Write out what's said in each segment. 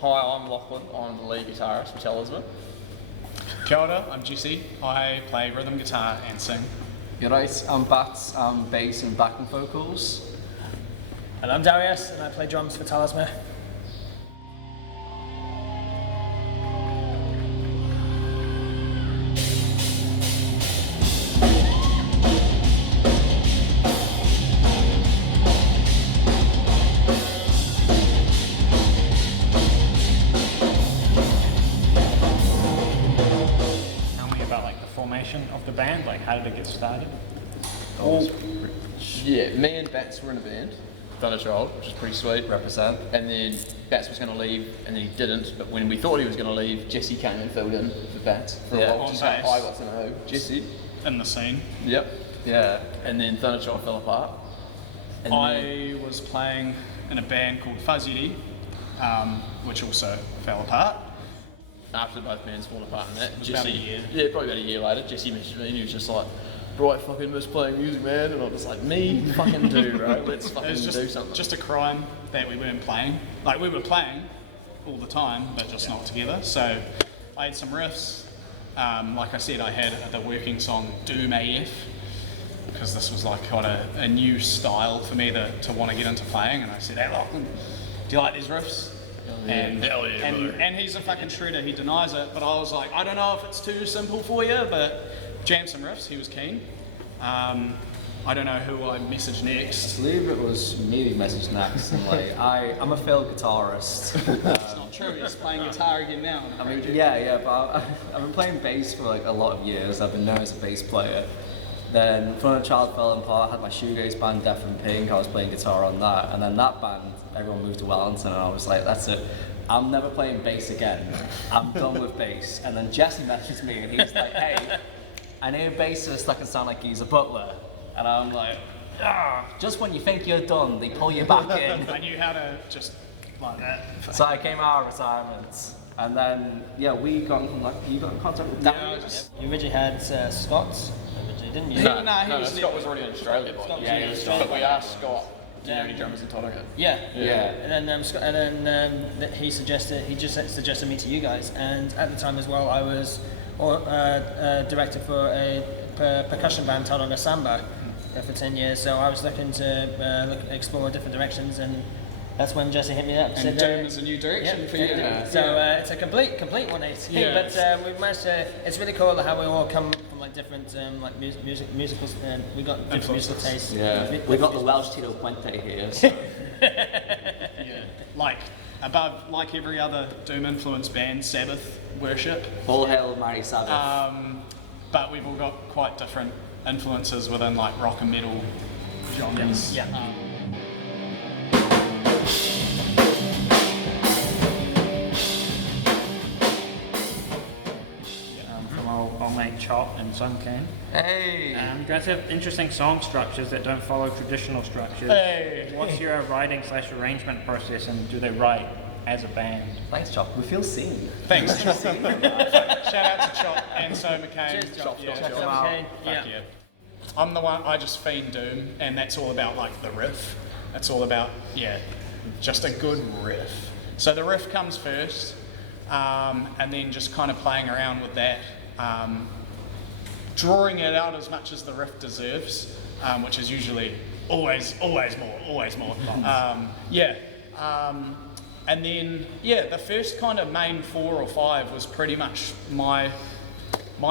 Hi, I'm Lachlan. I'm the lead guitarist for Talismer. Kia ora, I'm Jesse. I play rhythm guitar and sing. You're right, I'm Bats, I'm bass and backing vocals. And I'm Darius, and I play drums for Talismer. Of the band, like how did it get started? Yeah, me and Bats were in a band, Thunderchild, which is pretty sweet. Represent. And then Bats was going to leave, and then he didn't. But when we thought he was going to leave, Jesse came and filled in for Bats for a while, which is how I got to know Jesse. In the scene. Yep. Yeah. And then Thunderchild fell apart. And I was playing in a band called Fuzzy, which also fell apart. After both bands fall apart and that, Jesse, about a year. Yeah, probably about a year later, Jesse messaged me and he was just like, bro, I fucking miss playing music, man. And I was like, me fucking do, bro. Let's fucking do something. Just a crime that we weren't playing. Like, we were playing all the time, but just not together. So I had some riffs. Like I said, I had the working song Doom AF, because this was like kind of a new style for me to want to get into playing. And I said, hey, Lachlan, do you like these riffs? And he's a fucking shredder, he denies it, but I was like, I don't know if it's too simple for you, but jam some riffs, he was keen. I don't know who I messaged next. I believe it was me who messaged next, and like, I'm a failed guitarist. It's not true, he's playing guitar again now. I mean, yeah, but I've been playing bass for like a lot of years. I've been known as a bass player. Then Thunderchild fell apart, I had my shoegaze band Deaf and Pink, I was playing guitar on that, and then that band, everyone moved to Wellington, and I was like, that's it. I'm never playing bass again. I'm done with bass. And then Jesse messaged me and he was like, hey, I need a bassist that can sound like he's a butler. And I'm like, just when you think you're done, they pull you back in. I knew how to just like that. So I came out of retirement. And then, yeah, we got in contact, you got in contact with Darius. You originally had Scott, didn't you? No, Scott was already in Australia. But we asked Scott, do you know any drummers in Tauranga? Yeah. And then Scott, he just suggested me to you guys, and at the time as well, I was director for a percussion band, Tauranga Samba, for 10 years. So I was looking to explore different directions, and that's when Jesse hit me up. And Doom is a new direction for you. So it's a complete 180. Yeah. But we've managed to. It's really cool how we all come from like different like musicals. We got different musical tastes. Yeah. We got the Welsh Tito Puente here. So. Yeah. Like every other Doom influenced band, Sabbath, Worship. All hail Mary Sabbath. But we've all got quite different influences within like rock and metal genres. Yeah. From old mate Chop and Sun King. Hey! You guys have interesting song structures that don't follow traditional structures. Hey! What's your writing/arrangement process, and do they write as a band? Thanks, Chop. We feel seen. Thanks. Shout out to Chop and So McCain. Cheers, Chop. Yeah. Chop McCain. Fuck yeah. I'm the one, I just fiend Doom, and that's all about like the riff. It's all about, just a good riff. So the riff comes first, and then just kind of playing around with that, drawing it out as much as the riff deserves, which is usually always more. And then, the first kind of main 4 or 5 was pretty much my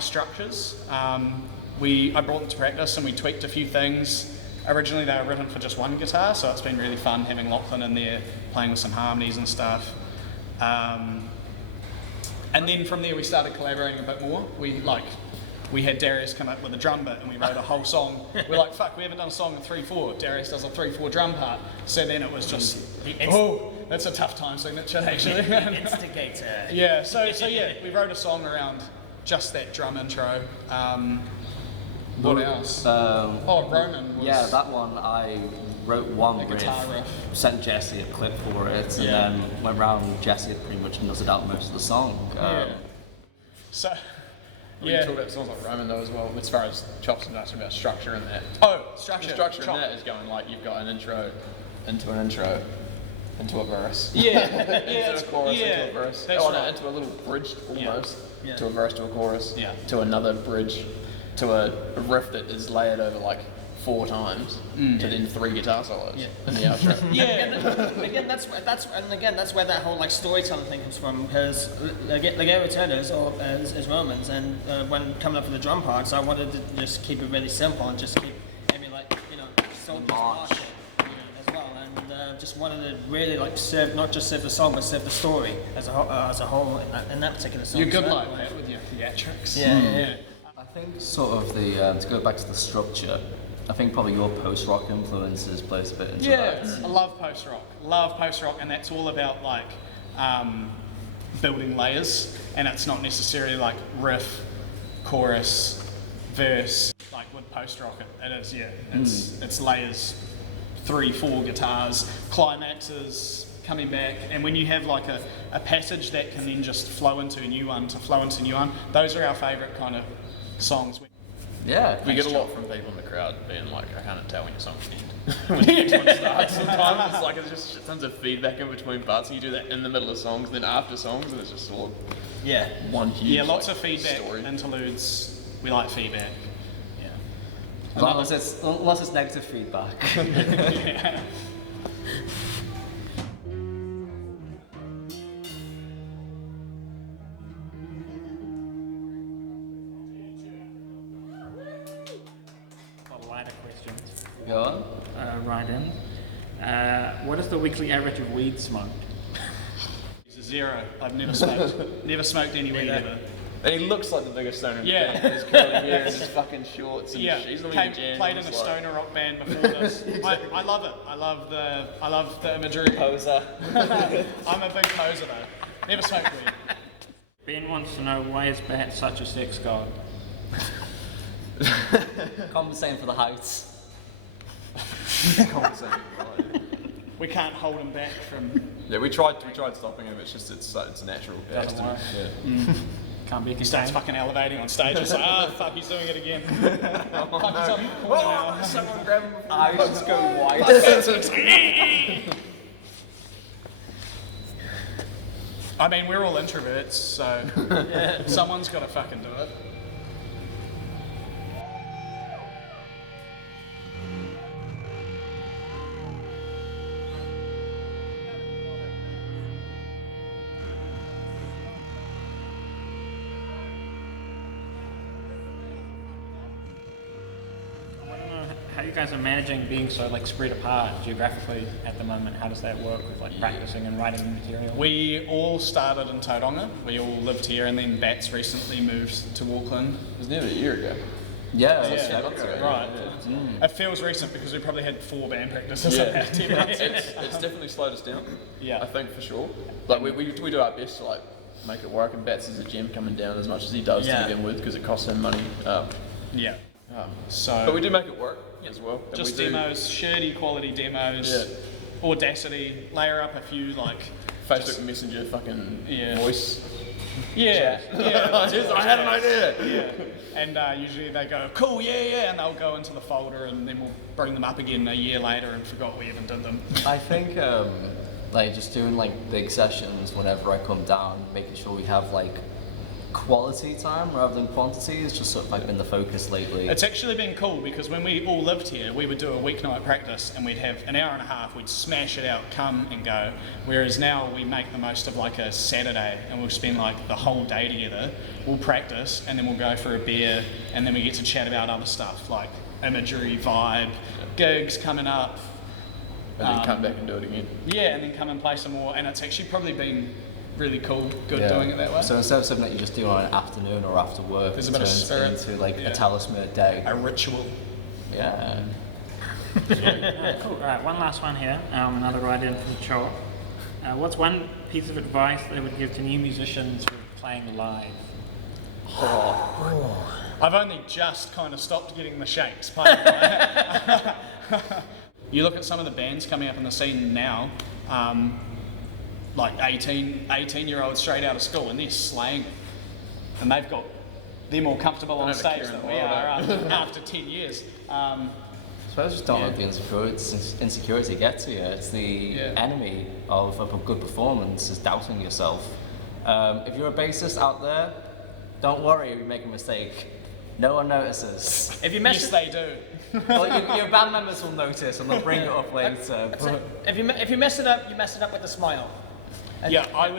structures. I brought them to practice and we tweaked a few things. Originally they were written for just one guitar, so it's been really fun having Lachlan in there, playing with some harmonies and stuff. And then from there we started collaborating a bit more. We had Darius come up with a drum bit and we wrote a whole song. We're like, fuck, we haven't done a song in 3/4. Darius does a 3/4 drum part. So then it was just, that's a tough time signature actually. Instigator. Yeah, so we wrote a song around just that drum intro. What else? Roman was... Yeah, that one I wrote one guitar riff. Sent Jesse a clip for it, and then went round and Jesse had pretty much nutted out most of the song. So... We can talk about songs like Roman though as well, as far as Chops and us about structure in that. Oh, structure. The structure in that is going like you've got an intro into an intro, into a verse. Yeah, Into a chorus, into a verse. That's right. Into a little bridge almost. Yeah. To a verse, to a chorus. Yeah. To another bridge. To a riff that is layered over like 4 times. To then 3 guitar solos in the outro. Again, that's where that whole like storytelling thing comes from, because Lego Returners or as Romans, and when coming up with the drum parts, I wanted to just keep it really simple and just keep maybe like soul march as well, and just wanted to really like serve not just serve the song but serve the story as a whole in that particular song. You're good So, like that with your theatrics. Yeah. I think sort of to go back to the structure, I think probably your post-rock influences plays a bit into that. I love post-rock. Love post-rock, and that's all about like building layers, and it's not necessarily like riff, chorus, verse. Like with post-rock, it is, it's layers, 3, 4 guitars, climaxes, coming back, and when you have like a passage that can then just flow into a new one, those are our favourite kind of songs. Yeah. We get a lot from people in the crowd being like, I can't tell when your song's end. When the next one starts, sometimes it's just tons of feedback in between parts, and you do that in the middle of songs, then after songs, and it's just all one huge lots of feedback, story. interludes. We like feedback. Unless it's negative feedback. Lighter questions. Go on. Right in. What is the weekly average of weed smoked? It's a 0. I've never smoked any weed ever. And he looks like the biggest stoner in the Yeah. band. His curly hair and his fucking shorts, and he's not even Played in a stoner rock band before this. I love it. I love the imagery. Poser. I'm a big poser though. Never smoked weed. Ben wants to know, why is Bat such a sex god? Compensating for the heights. We can't hold him back from. Yeah, we tried stopping him. It's just it's natural. Doesn't work. Yeah. Can't be He starts contained. fucking elevating on stage. It's like, fuck, he's doing it again. Someone grab him. I just go white. I mean, we're all introverts, so someone's got to fucking do it. I want to know how you guys are managing being so like spread apart geographically at the moment. How does that work with like practicing and writing new material? We all started in Tauranga. We all lived here, and then Bats recently moved to Auckland. It was nearly a year ago. Yeah, Right. It feels recent because we probably had 4 band practices in that 10 months. It's definitely slowed us down. Yeah. I think for sure. Like we do our best to like make it work, and Bats is a gem coming down as much as he does to begin with, because it costs him money. Yeah. But we do make it work as well. And Just we do demos, shirty quality demos, Audacity, layer up a few like Facebook Messenger fucking voice. Yeah. I had an idea. Yeah. And usually they go, cool, yeah, and they'll go into the folder, and then we'll bring them up again a year later and forgot we even did them. I think like just doing like big sessions whenever I come down, making sure we have like quality time rather than quantity has just sort of like been the focus lately. It's actually been cool because when we all lived here, we would do a weeknight practice and we'd have an hour and a half, we'd smash it out, come and go. Whereas now we make the most of like a Saturday and we'll spend like the whole day together. We'll practice and then we'll go for a beer and then we get to chat about other stuff like imagery, vibe, gigs coming up. And then come back and do it again. Yeah, and then come and play some more, and it's actually probably been really cool, doing it that way. So instead of something that you just do on an afternoon or after work, There's a it bit of turns spirit. into like a Talismer day. A ritual. Yeah. Cool. All right, one last one here. Another write-in from Cho. What's one piece of advice they would give to new musicians who are playing live? I've only just kind of stopped getting the shakes. You look at some of the bands coming up in the scene now, like 18-year-olds straight out of school, and they're slaying it. And they're more comfortable on have a stage care in than the we world, are after 10 years. So I just don't let the insecurity get to you. It's the enemy of a good performance, is doubting yourself. If you're a bassist out there, don't worry if you make a mistake. No one notices. If you mess Yes, it, they do. Well, your band members will notice and they'll bring it up later. if you mess it up, you mess it up with a smile. And- Yeah, I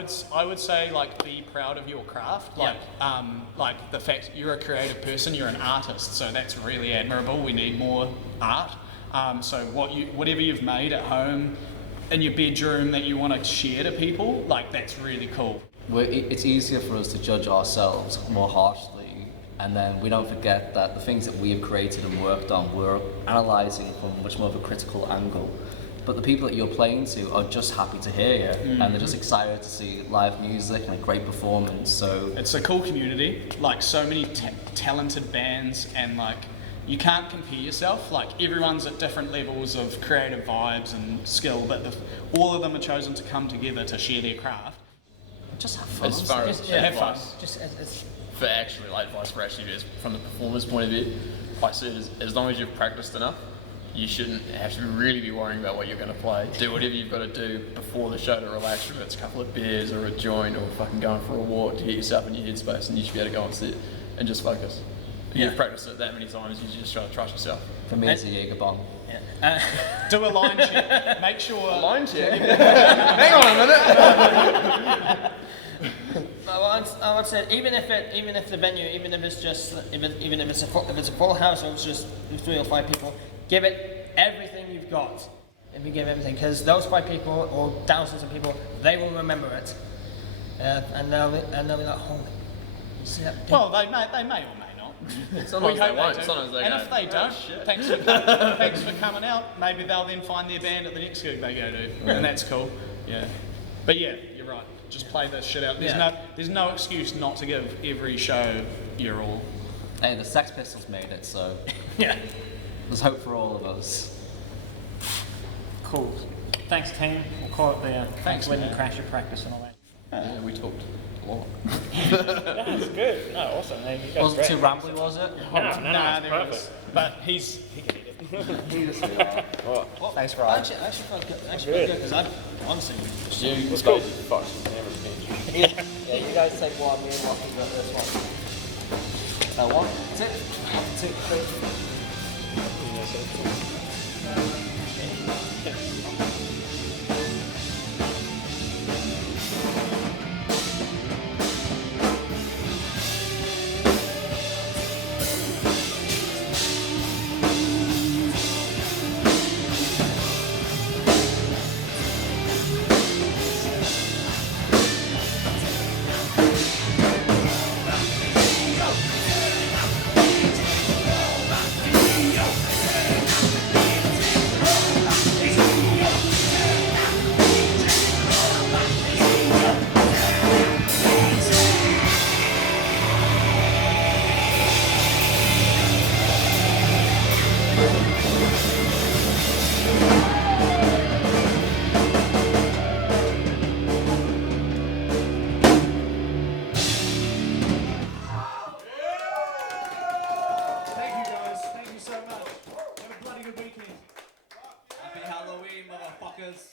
would say like be proud of your craft. Like the fact you're a creative person, you're an artist, so that's really admirable. We need more art. So whatever you've made at home, in your bedroom that you want to share to people, like that's really cool. It's easier for us to judge ourselves more harshly, and then we don't forget that the things that we have created and worked on, we're analysing from much more of a critical angle. But the people that you're playing to are just happy to hear you, and they're just excited to see live music and a great performance. So It's a cool community, like so many talented bands, and like you can't compare yourself. Like everyone's at different levels of creative vibes and skill, but all of them are chosen to come together to share their craft. just have fun. As far as have fun. advice, for actually like advice for actually just from the performer's point of view, I see it as long as you've practiced enough, you shouldn't have to really be worrying about what you're going to play. Do whatever you've got to do before the show to relax, whether it's a couple of beers or a joint or fucking going for a walk to get yourself in your headspace, and you should be able to go and sit and just focus. You've practiced it that many times, you just try to trust yourself. For me, it's a Jaeger bomb. Do a line check. Make sure. Line check? Hang on a minute! I would say even if the venue, even if it's a full house or it's just 3 or 5 people, give it everything you've got. If you give everything, because those 5 people or thousands of people, they will remember it, and they'll be like, holy. See that? Well, they may or may not. Sometimes We they hope won't, do. sometimes they and go, if they "Oh, don't, shit." thanks for coming out. Maybe they'll then find their band at the next gig they go to, and that's cool. Yeah, but yeah, you're right. Just play the shit out. There's no excuse not to give every show your all. Hey, the Sex Pistols made it, so Yeah. there's hope for all of us. Cool. Thanks, team. We'll call it there. Thanks, when man. you crash your practice and all that. Yeah, we talked a lot. That's good. No, awesome. You guys Wasn't too rambly, was it? No, Nah, it's there perfect. is. But he can edit. Thanks, I Ryan. actually felt good because I honestly. You Let's go. Yeah, you guys take one, me and Lachlan got this one. 1, 2, 1, 2, 3. Thank you guys. Thank you so much. Have a bloody good weekend. Happy Halloween, motherfuckers.